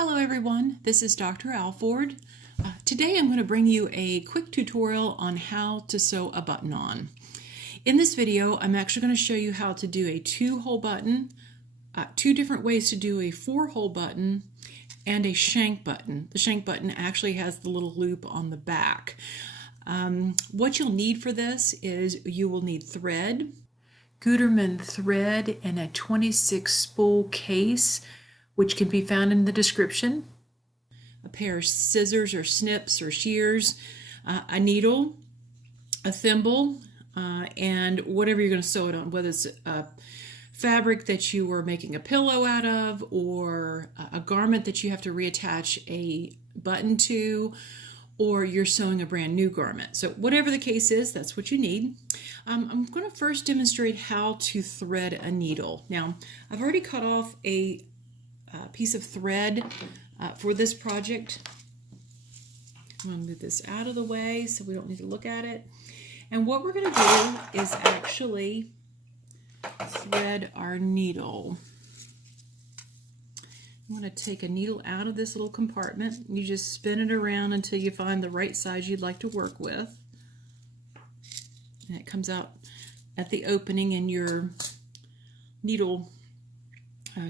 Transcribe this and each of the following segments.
Hello everyone, this is Dr. Alford. Today I'm going to bring you a quick tutorial on how to sew a button on. In this video I'm actually going to show you how to do a 2-hole button, 2 different ways to do a 4-hole button, and a shank button. The shank button actually has the little loop on the back. What you'll need for this is you will need thread, Gutermann thread, and a 26 spool case, which can be found in the description, a pair of scissors or snips or shears, a needle, a thimble, and whatever you're going to sew it on, whether it's a fabric that you are making a pillow out of or a garment that you have to reattach a button to, or you're sewing a brand new garment. So whatever the case is, that's what you need. I'm going to first demonstrate how to thread a needle. Now, I've already cut off a piece of thread for this project. I'm going to move this out of the way so we don't need to look at it. And what we're going to do is actually thread our needle. I'm going to take a needle out of this little compartment. You just spin it around until you find the right size you'd like to work with. And it comes out at the opening in your needle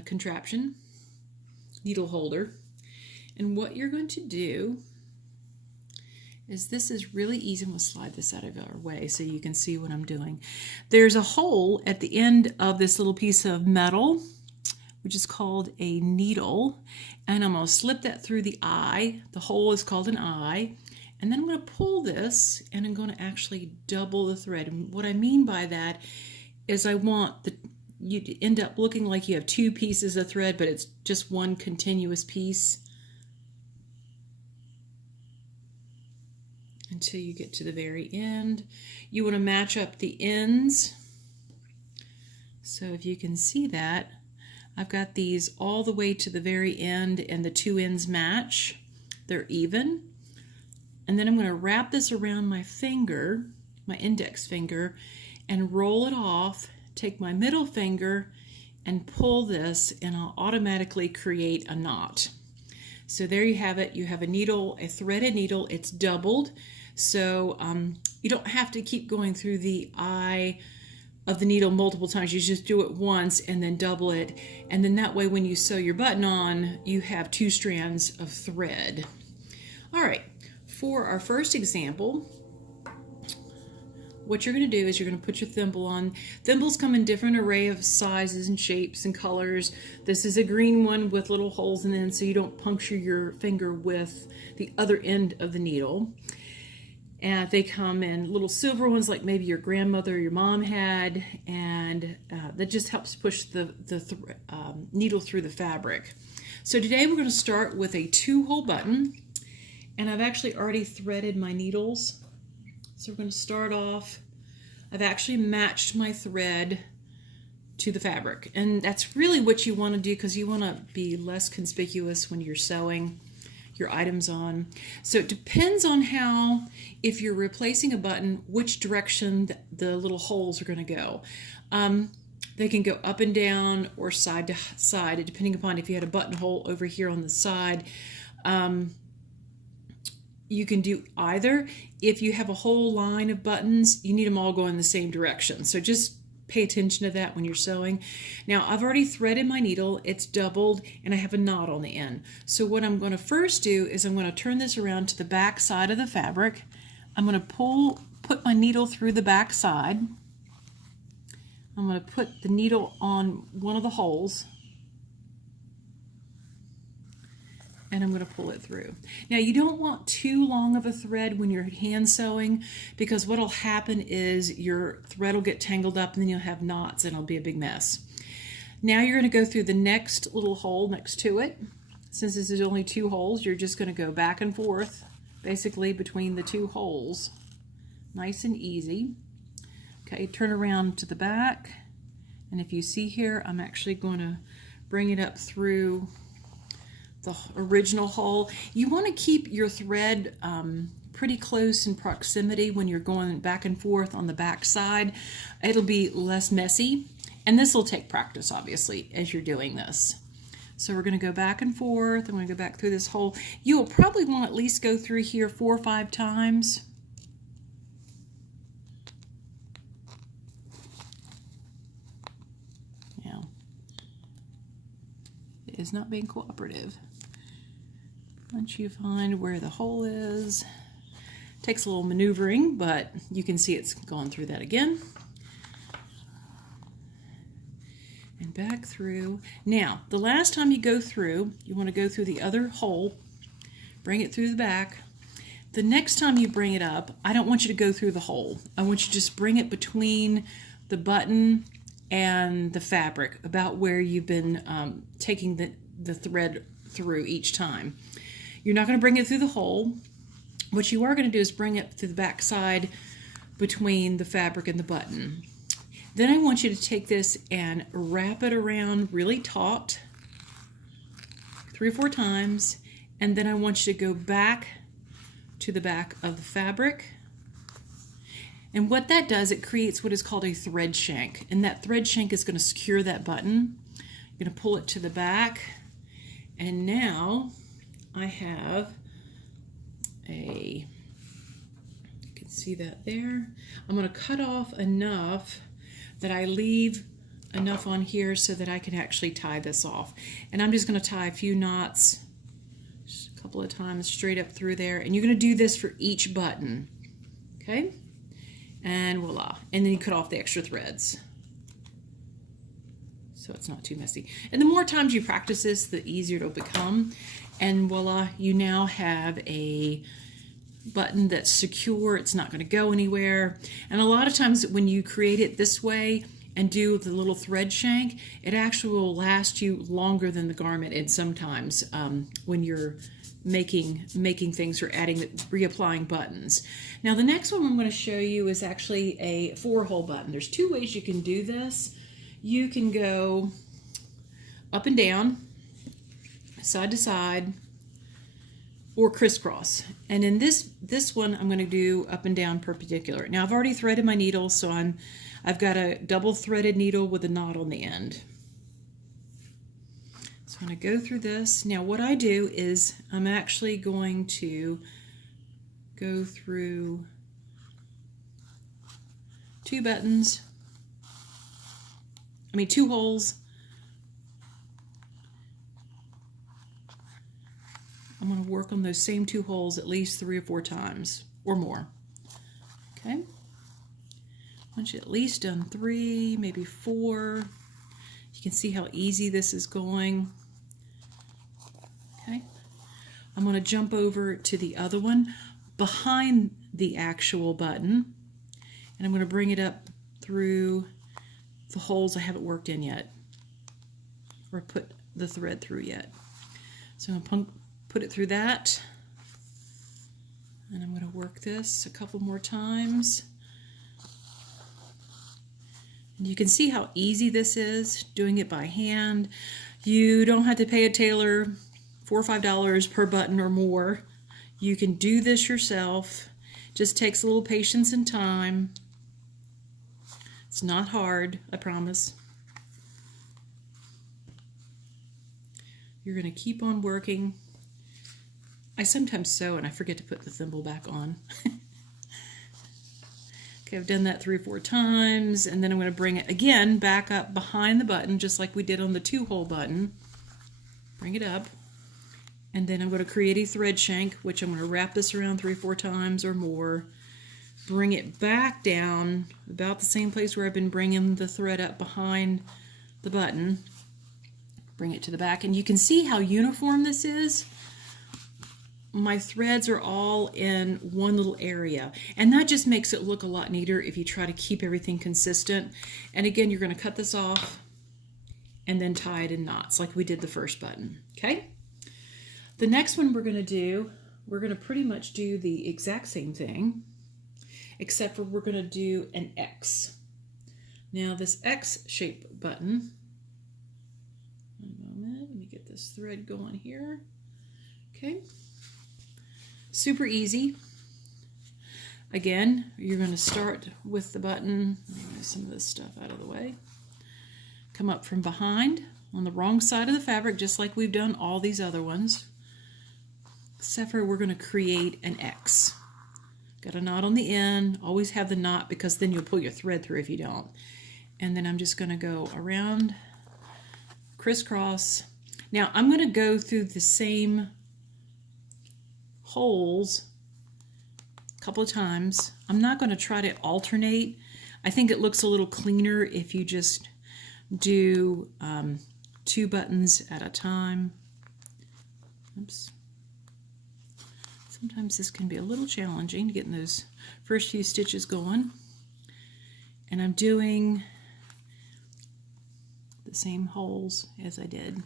contraption, needle holder. And what you're going to do is, this is really easy. I'm going to slide this out of our way so you can see what I'm doing. There's a hole at the end of this little piece of metal, which is called a needle, and I'm going to slip that through the eye. The hole is called an eye, and then I'm going to pull this and I'm going to actually double the thread. And what I mean by that is I want you to end up looking like you have 2 pieces of thread, but it's just one continuous piece until you get to the very end. You want to match up the ends. So if you can see that, I've got these all the way to the very end and the 2 ends match. They're even. And then I'm going to wrap this around my finger, my index finger, and roll it off. Take my middle finger and pull this, and I'll automatically create a knot. So there you have it. You have a needle, a threaded needle. It's doubled. So you don't have to keep going through the eye of the needle multiple times. You just do it once and then double it. And then that way when you sew your button on, you have 2 strands of thread. All right, for our first example, what you're going to do is you're going to put your thimble on. Thimbles come in different array of sizes and shapes and colors. This is a green one with little holes in it so you don't puncture your finger with the other end of the needle. And they come in little silver ones like maybe your grandmother or your mom had, and that just helps push the needle through the fabric. So today we're going to start with a 2-hole button, and I've actually already threaded my needles. So we're going to start off. I've actually matched my thread to the fabric, and that's really what you want to do because you want to be less conspicuous when you're sewing your items on. So it depends on how, if you're replacing a button, which direction the little holes are going to go. They can go up and down or side to side, depending upon if you had a buttonhole over here on the side. You can do either. If you have a whole line of buttons, you need them all going the same direction. So just pay attention to that when you're sewing. Now I've already threaded my needle, it's doubled, and I have a knot on the end. So what I'm going to first do is I'm going to turn this around to the back side of the fabric. I'm going to put my needle through the back side. I'm going to put the needle on one of the holes, and I'm going to pull it through. Now you don't want too long of a thread when you're hand sewing, because what will happen is your thread will get tangled up and then you'll have knots and it'll be a big mess. Now you're going to go through the next little hole next to it. Since this is only 2 holes, you're just going to go back and forth basically between the 2 holes. Nice and easy. Okay, turn around to the back, and if you see here, I'm actually going to bring it up through the original hole. You want to keep your thread pretty close in proximity when you're going back and forth on the back side. It'll be less messy, and this will take practice obviously as you're doing this. So we're going to go back and forth. I'm going to go back through this hole. You will probably want to at least go through here 4 or 5 times. Yeah. It is not being cooperative. Once you find where the hole is, takes a little maneuvering, but you can see it's gone through that again. And back through. Now, the last time you go through, you want to go through the other hole, bring it through the back. The next time you bring it up, I don't want you to go through the hole. I want you to just bring it between the button and the fabric, about where you've been taking the thread through each time. You're not going to bring it through the hole. What you are going to do is bring it to the back side between the fabric and the button. Then I want you to take this and wrap it around really taut 3 or 4 times, and then I want you to go back to the back of the fabric. And what that does, it creates what is called a thread shank, and that thread shank is going to secure that button. You're going to pull it to the back, and now I have you can see that there. I'm going to cut off enough that I leave enough on here so that I can actually tie this off. And I'm just going to tie a few knots, just a couple of times straight up through there. And you're going to do this for each button. Okay? And voila. And then you cut off the extra threads, so it's not too messy. And the more times you practice this, the easier it'll become. And voila, you now have a button that's secure. It's not going to go anywhere. And a lot of times when you create it this way and do the little thread shank, it actually will last you longer than the garment. And sometimes when you're making things or reapplying buttons. Now the next one I'm going to show you is actually a 4-hole button. There's 2 ways you can do this. You can go up and down, side to side, or crisscross. And in this one, I'm going to do up and down perpendicular. Now I've already threaded my needle, so I've got a double threaded needle with a knot on the end. So I'm going to go through this. Now what I do is I'm actually going to go through 2 buttons. 2 holes. I'm going to work on those same 2 holes at least 3 or 4 times or more. Okay? Once you've at least done 3, maybe 4, you can see how easy this is going. Okay? I'm going to jump over to the other one behind the actual button, and I'm going to bring it up through the holes I haven't worked in yet, or put the thread through yet. So I'm going to put it through that, and I'm going to work this a couple more times. And you can see how easy this is, doing it by hand. You don't have to pay a tailor $4 or $5 per button or more. You can do this yourself. Just takes a little patience and time. It's not hard, I promise. You're going to keep on working. I sometimes sew and I forget to put the thimble back on. Okay, I've done that 3 or 4 times, and then I'm going to bring it again back up behind the button, just like we did on the 2-hole button. Bring it up, and then I'm going to create a thread shank, which I'm going to wrap this around 3 or 4 times or more. Bring it back down about the same place where I've been bringing the thread up behind the button. Bring it to the back, and you can see how uniform this is. My threads are all in one little area, and that just makes it look a lot neater if you try to keep everything consistent. And again, you're going to cut this off and then tie it in knots like we did the first button. Okay, the next one we're going to pretty much do the exact same thing, except for we're going to do an X. Now this X-shaped button, one moment, let me get this thread going here. Okay, super easy. Again, you're going to start with the button. Let me move some of this stuff out of the way. Come up from behind, on the wrong side of the fabric, just like we've done all these other ones. Except for we're going to create an X. Got a knot on the end. Always have the knot because then you'll pull your thread through if you don't. And then I'm just going to go around, crisscross. Now I'm going to go through the same holes a couple of times. I'm not going to try to alternate. I think it looks a little cleaner if you just do 2 buttons at a time. Oops. Sometimes this can be a little challenging to get those first few stitches going. And I'm doing the same holes as I did.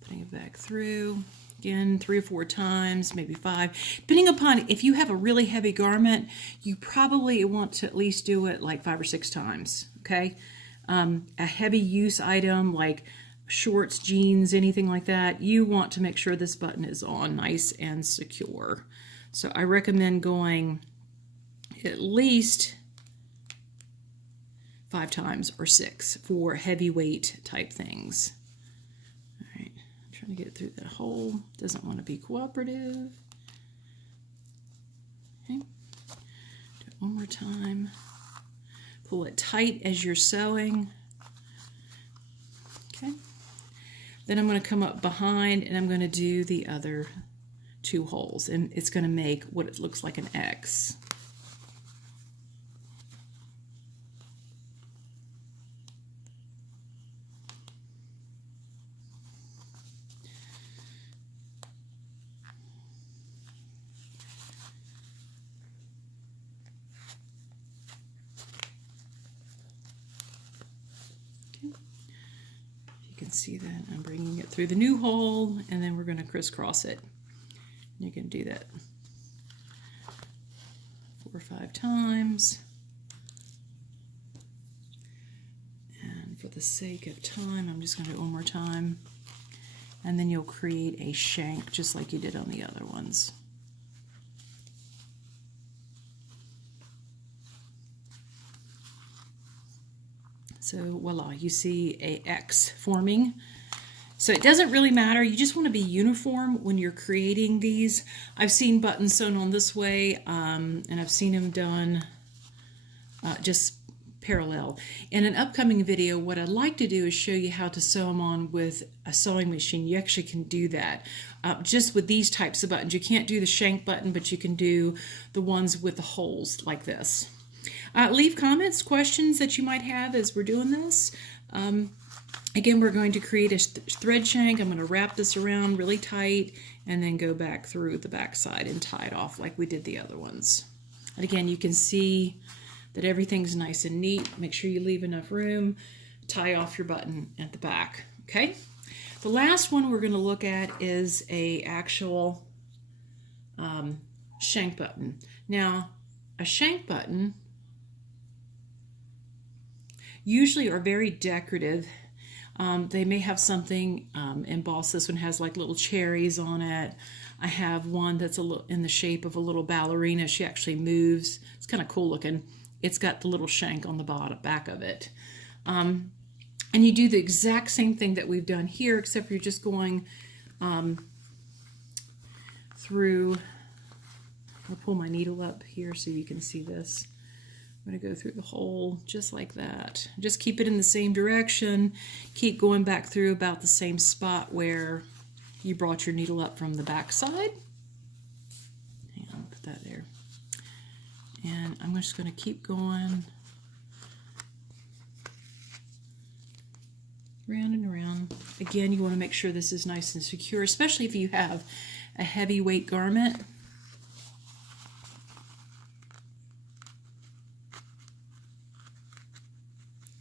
Putting it back through. Again, 3 or 4 times, maybe 5. Depending upon if you have a really heavy garment, you probably want to at least do it like 5 or 6 times, okay? A heavy use item like shorts, jeans, anything like that, you want to make sure this button is on nice and secure. So I recommend going at least 5 times or 6 for heavyweight type things. All right, I'm trying to get through that hole. Doesn't want to be cooperative. Okay, do it one more time. Pull it tight as you're sewing. Okay. Then I'm going to come up behind and I'm going to do the other 2 holes, and it's going to make what it looks like an X. You can see that I'm bringing it through the new hole, and then we're going to crisscross it. You can do that 4 or 5 times. And for the sake of time, I'm just going to do it one more time. And then you'll create a shank just like you did on the other ones. So voila, you see a X forming. So it doesn't really matter. You just want to be uniform when you're creating these. I've seen buttons sewn on this way, and I've seen them done just parallel. In an upcoming video, what I'd like to do is show you how to sew them on with a sewing machine. You actually can do that just with these types of buttons. You can't do the shank button, but you can do the ones with the holes like this. Leave comments, questions that you might have as we're doing this. Again, we're going to create a thread shank. I'm going to wrap this around really tight and then go back through the back side and tie it off like we did the other ones. And again, you can see that everything's nice and neat. Make sure you leave enough room. Tie off your button at the back. Okay. The last one we're going to look at is a actual shank button. Now, a shank button usually are very decorative. They may have something embossed. This one has like little cherries on it. I have one that's in the shape of a little ballerina. She actually moves. It's kind of cool looking. It's got the little shank on the back of it. And you do the exact same thing that we've done here, except for you're just going through. I'll pull my needle up here so you can see this. I'm going to go through the hole just like that. Just keep it in the same direction. Keep going back through about the same spot where you brought your needle up from the back side. Hang on, put that there. And I'm just going to keep going round and around. Again, you want to make sure this is nice and secure, especially if you have a heavyweight garment.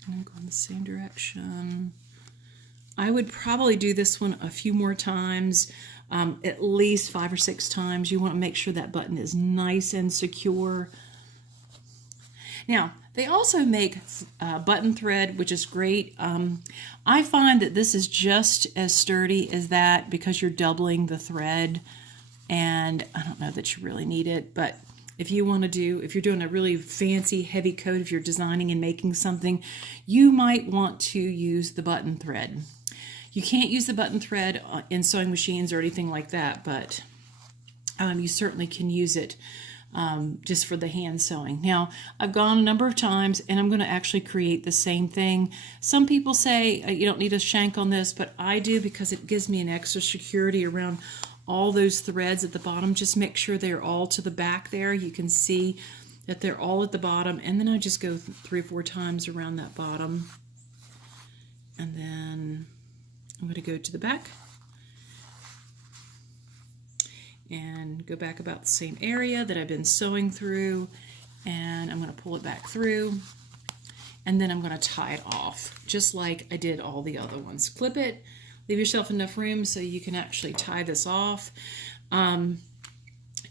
I'm going the same direction. I would probably do this one a few more times, at least 5 or 6 times. You want to make sure that button is nice and secure. Now, they also make button thread, which is great. I find that this is just as sturdy as that because you're doubling the thread, and I don't know that you really need it, but if you want to do, if you're doing a really fancy heavy coat, if you're designing and making something, you might want to use the button thread. You can't use the button thread in sewing machines or anything like that, but you certainly can use it just for the hand sewing. Now, I've gone a number of times and I'm going to actually create the same thing. Some people say you don't need a shank on this, but I do because it gives me an extra security around all those threads at the bottom. Just make sure they're all to the back there. You can see that they're all at the bottom, and then I just go 3 or 4 times around that bottom, and then I'm going to go to the back and go back about the same area that I've been sewing through, and I'm going to pull it back through, and then I'm going to tie it off just like I did all the other ones. Clip it, leave yourself enough room so you can actually tie this off.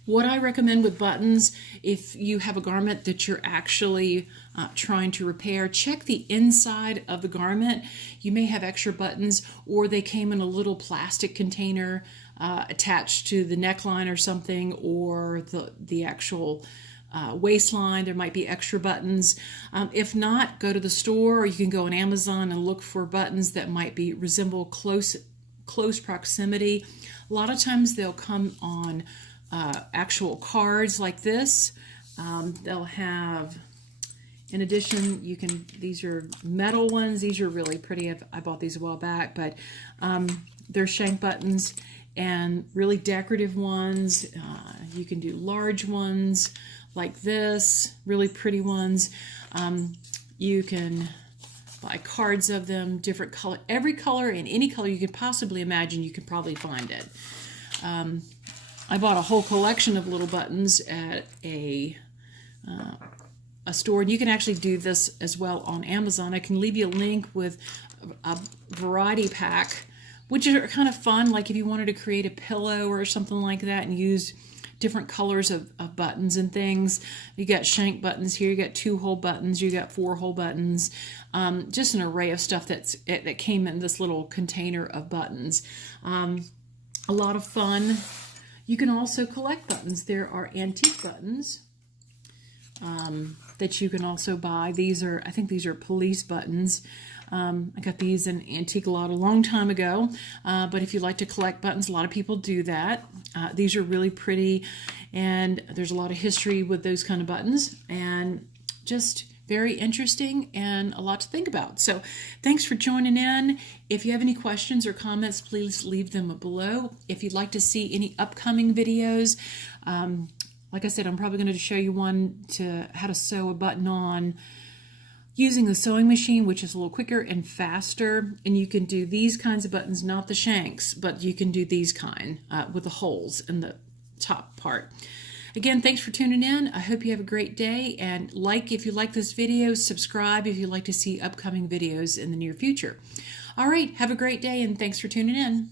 What I recommend with buttons, if you have a garment that you're actually trying to repair, check the inside of the garment. You may have extra buttons, or they came in a little plastic container attached to the neckline or something, or the actual waistline. There might be extra buttons. If not, go to the store, or you can go on Amazon and look for buttons that might resemble close proximity. A lot of times they'll come on actual cards like this. They'll have, in addition, these are metal ones. These are really pretty. I bought these a while back, but they're shank buttons and really decorative ones. You can do large ones like this, really pretty ones. You can buy cards of them, different color, every color and any color you could possibly imagine, you can probably find it. I bought a whole collection of little buttons at a store, and you can actually do this as well on Amazon. I can leave you a link with a variety pack, which are kind of fun, like if you wanted to create a pillow or something like that and use different colors of buttons and things. You got shank buttons here, you got 2-hole buttons, you got 4-hole buttons, just an array of stuff that came in this little container of buttons. A lot of fun. You can also collect buttons. There are antique buttons that you can also buy. I think these are police buttons. I got these in Antique Lot a long time ago, but if you like to collect buttons, a lot of people do that. These are really pretty, and there's a lot of history with those kind of buttons, and just very interesting and a lot to think about. So thanks for joining in. If you have any questions or comments, please leave them below. If you'd like to see any upcoming videos, like I said, I'm probably going to show you one to how to sew a button on using the sewing machine, which is a little quicker and faster. And you can do these kinds of buttons, not the shanks, but you can do these kind with the holes in the top part. Again, thanks for tuning in. I hope you have a great day, and if you like this video, subscribe if you'd like to see upcoming videos in the near future. All right, have a great day, and thanks for tuning in.